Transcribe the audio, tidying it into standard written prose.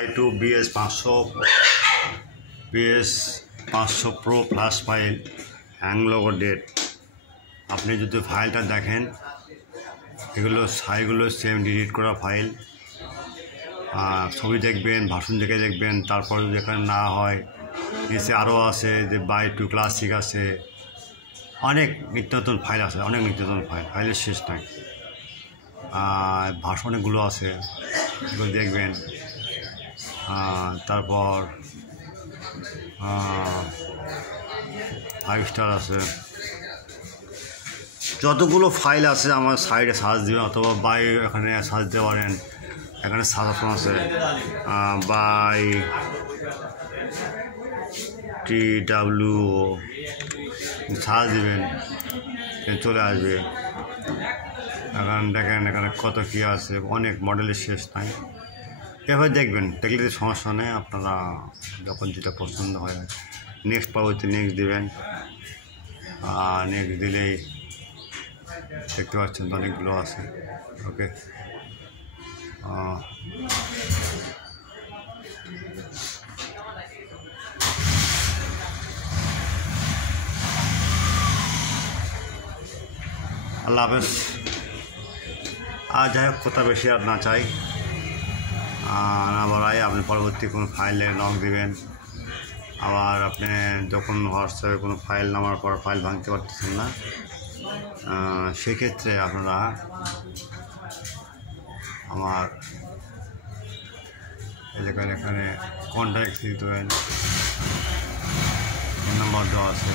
i2 BS 500 Pro plus file hang logo date. আপনি যদি ফাইলটা দেখেন, এগুলো সেম ডিলিট করা ফাইল। ছবি দেখবেন, ভাষণ দেখে দেখবেন। তারপর যদি এখানে না হয়, নিচে আরও আছে যে i2 ক্লাসিক আছে, অনেক নিত্য নতুন ফাইল আছে, ফাইলের শেষ নাই। ভাষণ অনেকগুলো আছে, এগুলো দেখবেন। তারপর 5 স্টার আছে, যতগুলো ফাইল আছে আমার সাইডে সার্চ দেবেন, অথবা এখানে সার্চ দিতে পারেন। এখানে সার্চ অপশন আছে, TWO সার্চ দেবেন, চলে আসবে। এখন দেখেন এখানে কত কী আছে, অনেক মডেলের শেষ নাই। এভাবে দেখবেন, দেখলে সমস্যা নেই। আপনারা যখন যেটা পছন্দ হয়, নেক্সট পরবর্তী নেক্সট দেবেন। নেক্সট দিলেই দেখতে পাচ্ছেন তো অনেকগুলো আছে। ওকে, আল্লাহ হাফেজ। আর যাই হোক, কথা বেশি আর না চাই না বাড়াই। আপনি পরবর্তী কোনো ফাইলে নক দেবেন। আবার আপনি যখন হোয়াটসঅ্যাপে কোনো ফাইল নামার পর ফাইল ভাঙতে পারতেছেন না, সেক্ষেত্রে আপনারা আমার এখানে কন্ট্যাক্ট দিতে পারেন, ফোন নাম্বার দেওয়া আছে।